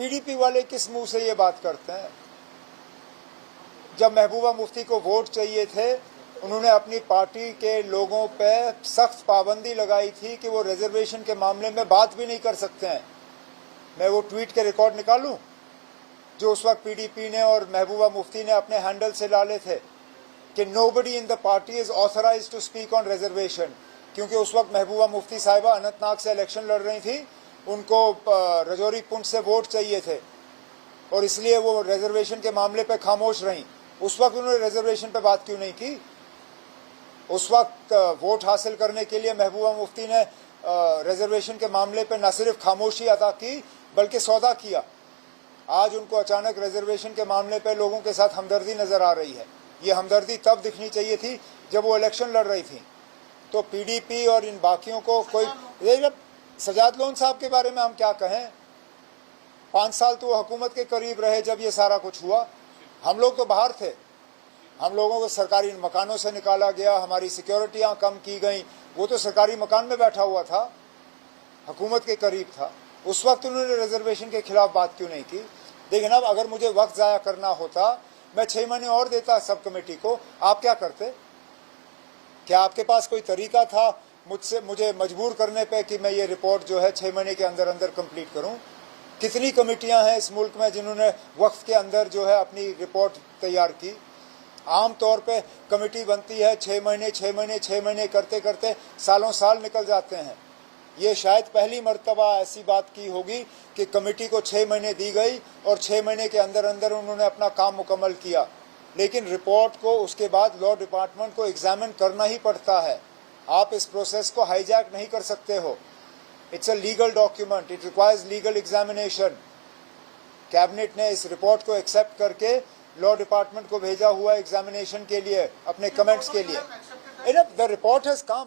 PDP वाले किस मुंह से ये बात करते हैं? जब महबूबा मुफ्ती को वोट चाहिए थे, उन्होंने अपनी पार्टी के लोगों पे सख्त पाबंदी लगाई थी कि वो रिजर्वेशन के मामले में बात भी नहीं कर सकते हैं। मैं वो ट्वीट के रिकॉर्ड निकालूं जो उस वक्त पीडीपी ने और महबूबा मुफ्ती ने अपने हैंडल से डाले थे कि nobody in the party is authorised to speak on reservation, क्योंकि उस वक्त महबूबा मुफ्ती साहिबा अनंतनाग से इलेक्शन लड़ रही थी, उनको रजौरी पुंछ से वोट चाहिए थे और इसलिए वो रिजर्वेशन के मामले पे खामोश रहीं। उस वक्त उन्होंने रिजर्वेशन पे बात क्यों नहीं की? उस वक्त वोट हासिल करने के लिए महबूबा मुफ्ती ने रिजर्वेशन के मामले पे न सिर्फ खामोशी अदा की बल्कि सौदा किया। आज उनको अचानक रिजर्वेशन के मामले पे लोगों के साथ हमदर्दी नजर आ रही है। ये हमदर्दी तब दिखनी चाहिए थी जब वो इलेक्शन लड़ रही थी। तो पीडीपी और इन बाकियों को कोई, सजाद लोन साहब के बारे में हम क्या कहें? 5 साल तो वो हुकूमत के करीब रहे जब ये सारा कुछ हुआ। हम लोग तो बाहर थे, हम लोगों को सरकारी मकानों से निकाला गया, हमारी सिक्योरिटियां कम की गई। वो तो सरकारी मकान में बैठा हुआ था, हुकूमत के करीब था। उस वक्त उन्होंने रिजर्वेशन के खिलाफ बात क्यों नहीं की? देखिए ना, अब अगर मुझे वक्त ज़ाया करना होता, मैं 6 महीने और देता सब कमेटी को। आप क्या करते? क्या आपके पास कोई तरीका था मुझे मजबूर करने पे कि मैं ये रिपोर्ट जो है 6 महीने के अंदर अंदर कंप्लीट करूं? कितनी कमेटियां हैं इस मुल्क में जिन्होंने वक्त के अंदर जो है अपनी रिपोर्ट तैयार की? आम तौर पे कमेटी बनती है 6 महीने 6 महीने 6 महीने करते करते सालों साल निकल जाते हैं। ये शायद पहली मर्तबा ऐसी बात की होगी कि कमेटी को 6 महीने दी गई और 6 महीने के अंदर अंदर उन्होंने अपना काम मुकम्मल किया। लेकिन रिपोर्ट को उसके बाद लॉ डिपार्टमेंट को एग्जामिन करना ही पड़ता है। आप इस प्रोसेस को हाईजैक नहीं कर सकते हो। It's a legal document, it requires legal examination. Cabinet ने इस रिपोर्ट को एक्सेप्ट करके लॉ डिपार्टमेंट को भेजा हुआ एग्जामिनेशन के लिए, अपने कमेंट्स के लिए। The report has come.